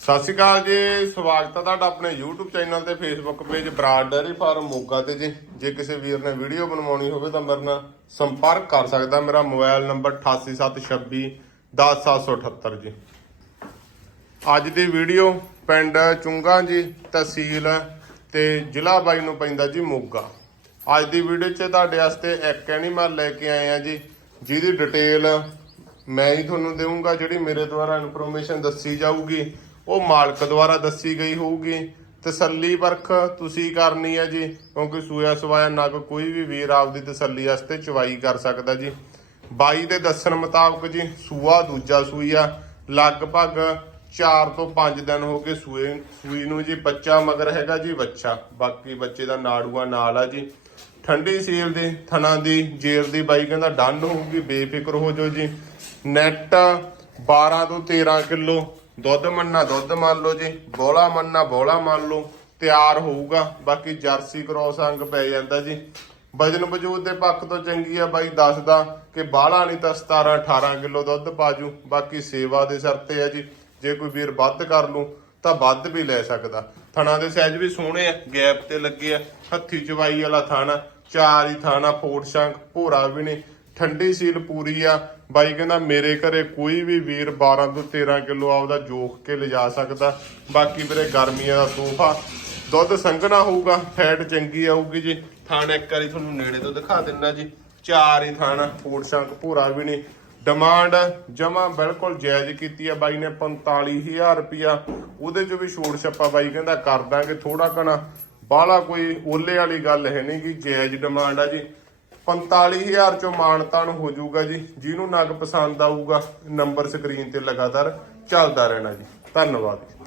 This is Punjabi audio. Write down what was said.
ਸਤਿ ਸ਼੍ਰੀ ਅਕਾਲ ਜੀ, ਸਵਾਗਤ ਹੈ ਤੁਹਾਡਾ ਆਪਣੇ YouTube ਚੈਨਲ ਤੇ Facebook page Brar dairy farm Moga ਤੇ ਜੀ। ਜੇ ਕਿਸੇ ਵੀਰ ਨੇ ਵੀਡੀਓ ਬਣਵਾਉਣੀ ਹੋਵੇ ਤਾਂ ਮੇਰੇ ਨਾਲ ਸੰਪਰਕ ਕਰ ਸਕਦਾ, ਮੇਰਾ ਮੋਬਾਈਲ ਨੰਬਰ 8876 10778 ਜੀ। ਅੱਜ ਦੀ ਵੀਡੀਓ ਪਿੰਡ ਚੁੰਗਾ ਜੀ, ਤਹਿਸੀਲ ਤੇ ਜ਼ਿਲ੍ਹਾ ਬਾਈ ਨੂੰ ਪੈਂਦਾ ਜੀ ਮੋਗਾ। ਅੱਜ ਦੀ ਵੀਡੀਓ 'ਚ ਤੁਹਾਡੇ ਵਾਸਤੇ ਇੱਕ ਐਨੀਮਲ ਲੈ ਕੇ ਆਏ ਆ ਜੀ, ਜਿਹਦੀ ਡਿਟੇਲ ਮੈਂ ਹੀ ਤੁਹਾਨੂੰ ਦੇਵਾਂਗਾ ਜਿਹੜੀ ਮੇਰੇ ਦੁਆਰਾ ਇਨਫੋਰਮੇਸ਼ਨ ਦੱਸੀ ਜਾਊਗੀ। ਉਹ ਮਾਲਕ ਦੁਆਰਾ ਦੱਸੀ ਗਈ ਹੋਊਗੀ। ਤਸੱਲੀ ਵਰਖ ਤੁਸੀਂ ਕਰਨੀ ਹੈ ਜੀ, ਕਿਉਂਕਿ ਸੂਇਆ ਸਵਾਇਆ ਨਗ ਕੋਈ ਵੀ ਵੀਰ ਆਪਦੀ ਤਸੱਲੀ ਵਾਸਤੇ ਚਵਾਈ ਕਰ ਸਕਦਾ ਜੀ। ਬਾਈ ਦੇ ਦੱਸਣ ਮੁਤਾਬਕ ਜੀ, ਸੂਆ ਦੂਜਾ ਸੂਈ ਆ। ਲਗਭਗ 4 ਤੋਂ 5 ਦਿਨ ਹੋ ਗਏ ਸੂਏ, ਸੂਈ ਨੂੰ ਜੀ ਬੱਚਾ ਮਗਰ ਹੈਗਾ ਜੀ, ਬੱਚਾ। ਬਾਕੀ ਬੱਚੇ ਦਾ ਨਾੜੂਆ ਨਾਲ ਆ ਜੀ। ਠੰਡੀ ਸੀਲ ਦੀ ਥਣਾ ਦੀ ਜੇਰ ਦੀ ਬਾਈ ਕਹਿੰਦਾ ਡਨ ਹੋਊਗੀ, ਬੇਫਿਕਰ ਹੋ ਜਾਓ ਜੀ। ਨੈਟ 12 ਤੋਂ 13 ਕਿਲੋ ਦੁੱਧ ਮੰਨਣਾ ਦੁੱਧ ਮੰਨ ਲਓ ਜੀ, ਬੋਲਾ ਮੰਨਾ ਬੋਲਾ ਮੰਨ ਲਓ, ਤਿਆਰ ਹੋਊਗਾ। ਬਾਕੀ ਜਰਸੀ ਕ੍ਰੋਸ ਅੰਗ ਪੈ ਜਾਂਦਾ ਜੀ। ਵਜਨ ਵਜੂਦ ਦੇ ਪੱਖ ਤੋਂ ਚੰਗੀ ਆ ਬਾਈ, ਦੱਸਦਾ ਕਿ ਬਾਹਲਾ ਨਹੀਂ ਤਾਂ 17 18 ਕਿਲੋ ਦੁੱਧ ਪਾਜੂ। ਬਾਕੀ ਸੇਵਾ ਦੇ ਸਿਰ ਤੇ ਆ ਜੀ। ਜੇ ਕੋਈ ਵੀਰ ਵੱਧ ਕਰ ਲੂ, ਤਾਂ ਵੱਧ ਵੀ ਲੈ ਸਕਦਾ। ਥਣਾ ਦੇ ਸਾਈਜ਼ ਵੀ ਸੋਹਣੇ ਆ, ਗੈਪ ਤੇ ਲੱਗੇ ਆ। ਹੱਥੀ ਚਵਾਈ ਵਾਲਾ ਥਾਣਾ, ਚਾਰ ਹੀ ਥਾਣਾ ਫੋਟ ਸ਼ੰਕ, ਭੋਰਾ ਵੀ ਨਹੀਂ ਠੰਡੀ ਸੀਲ ਪੂਰੀ ਆ। ਬਾਈ ਕਹਿੰਦਾ, ਮੇਰੇ ਘਰੇ ਕੋਈ ਵੀ ਵੀਰ 12 ਤੋਂ 13 ਕਿਲੋ ਆਪਦਾ ਜੋਖ ਕੇ ਲਿਜਾ ਸਕਦਾ। ਬਾਕੀ ਵੀਰੇ ਗਰਮੀਆਂ ਦਾ ਤੋਹਫਾ। ਦੁੱਧ ਸੰਘਣਾ ਹੋਊਗਾ, ਫੈਟ ਚੰਗੀ ਆਊਗੀ ਜੀ। ਥਾਣ ਇੱਕ ਵਾਰੀ ਤੁਹਾਨੂੰ ਨੇੜੇ ਤੋਂ ਦਿਖਾ ਦਿੰਦਾ ਜੀ। ਚਾਰ ਹੀ ਥਾਣਾ ਫੋਟ ਸ਼ੰਕ ਭੋਰਾ ਵੀ ਨਹੀਂ। ਡਿਮਾਂਡ ਜਮਾ ਬਿਲਕੁਲ ਜਾਇਜ਼ ਕੀਤੀ ਆ। ਬਾਈ ਨੇ 45000 ਰੁਪਿਆ ਉਹਦੇ ਚ ਵੀ ਛੋੜ ਛੱਪਾ ਬਾਈ ਕਹਿੰਦਾ, ਕਰ ਦਾਂਗੇ ਥੋੜਾ ਕਣਾ ਬਾਹਲਾ ਕੋਈ ਓਲੇ ਵਾਲੀ ਗੱਲ ਹੈ ਨਹੀਂ ਕਿ ਜਾਇਜ਼ ਡਿਮਾਂਡ ਆ ਜੀ। 45000 ਚੋਂ ਮਾਨਤਾਨ ਹੋ ਜਾਊਗਾ ਜੀ। ਜਿਹਨੂੰ ਨਗ ਪਸੰਦ ਆਊਗਾ ਨੰਬਰ ਸਕਰੀਨ ਤੇ ਲਗਾਤਾਰ ਚੱਲਦਾ ਰਹਿਣਾ ਜੀ। ਧੰਨਵਾਦ।